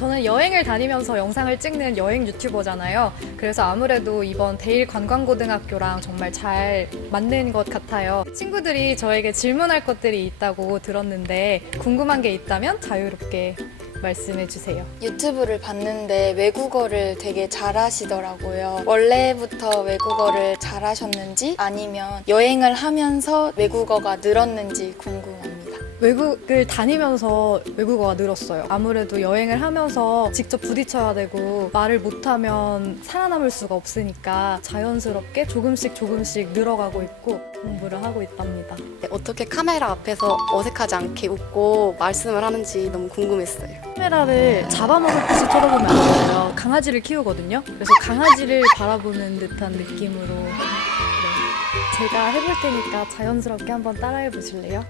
저는 여행을 다니면서 영상을 찍는 여행 유튜버잖아요. 그래서 아무래도 이번 대일 관광고등학교랑 정말 잘 맞는 것 같아요. 친구들이 저에게 질문할 것들이 있다고 들었는데 궁금한 게 있다면 자유롭게 말씀해 주세요. 유튜브를 봤는데 외국어를 되게 잘하시더라고요. 원래부터 외국어를 잘하셨는지 아니면 여행을 하면서 외국어가 늘었는지 궁금합니다. 외국을 다니면서 외국어가 늘었어요. 아무래도 여행을 하면서 직접 부딪혀야 되고 말을 못하면 살아남을 수가 없으니까 자연스럽게 조금씩 조금씩 늘어가고 있고 공부를 하고 있답니다. 네, 어떻게 카메라 앞에서 어색하지 않게 웃고 말씀을 하는지 너무 궁금했어요. 카메라를 잡아먹을 듯이 쳐다보면 안 돼요. 강아지를 키우거든요. 그래서 강아지를 바라보는 듯한 느낌으로 네. 제가 해볼 테니까 자연스럽게 한번 따라해 보실래요?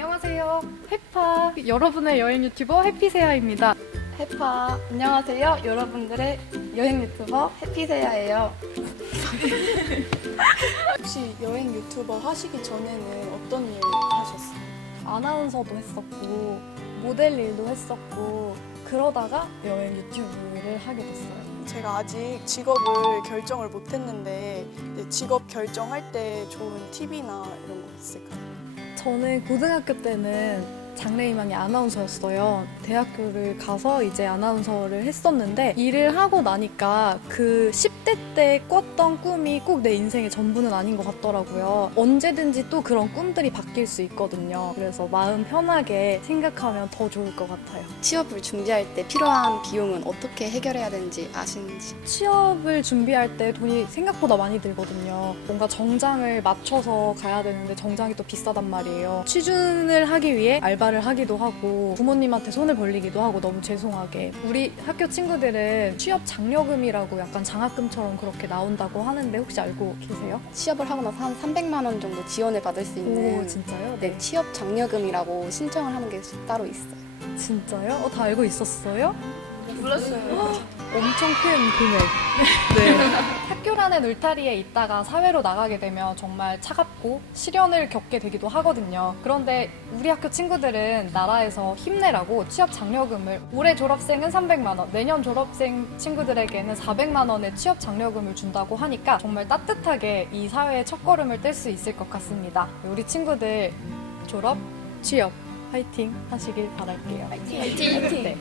안녕하세요. 해파 여러분의 여행 유튜버 해피세아입니다. 해파 안녕하세요 여러분들의 여행 유튜버 해피세야예요 혹시 여행 유튜버 하시기 전에는 어떤 일 하셨어요? 아나운서도 했었고 모델 일도 했었고 그러다가 여행 유튜브를 하게 됐어요. 제가 아직 직업을 결정을 못했는데 직업 결정할 때 좋은 팁이나 이런 거 있을까요? 저는 고등학교 때는 장래희망이 아나운서였어요. 대학교를 가서 이제 아나운서를 했었는데 일을 하고 나니까 그 10대 때 꿨던 꿈이 꼭 내 인생의 전부는 아닌 것 같더라고요. 언제든지 또 그런 꿈들이 바뀔 수 있거든요. 그래서 마음 편하게 생각하면 더 좋을 것 같아요. 취업을 준비할 때 필요한 비용은 어떻게 해결해야 되는지 아시는지. 취업을 준비할 때 돈이 생각보다 많이 들거든요. 뭔가 정장을 맞춰서 가야 되는데 정장이 또 비싸단 말이에요. 취준을 하기 위해 알바 를 하기도 하고 부모님한테 손을 벌리기도 하고 너무 죄송하게. 우리 학교 친구들은 취업 장려금이라고 약간 장학금처럼 그렇게 나온다고 하는데 혹시 알고 계세요? 취업을 하고 나서 한 300만 원 정도 지원을 받을 수 있는 오, 진짜요? 네, 취업 장려금이라고 신청을 하는 게 따로 있어요. 진짜요? 어, 다 알고 있었어요? 몰랐어요. 엄청 큰 금액. 네. 학교라는 울타리에 있다가 사회로 나가게 되면 정말 차갑고 시련을 겪게 되기도 하거든요. 그런데 우리 학교 친구들은 나라에서 힘내라고 취업 장려금을 올해 졸업생은 300만 원, 내년 졸업생 친구들에게는 400만 원의 취업 장려금을 준다고 하니까 정말 따뜻하게 이 사회의 첫걸음을 뗄 수 있을 것 같습니다. 우리 친구들 졸업, 취업, 화이팅 하시길 바랄게요. 화이팅! 화이팅! 네.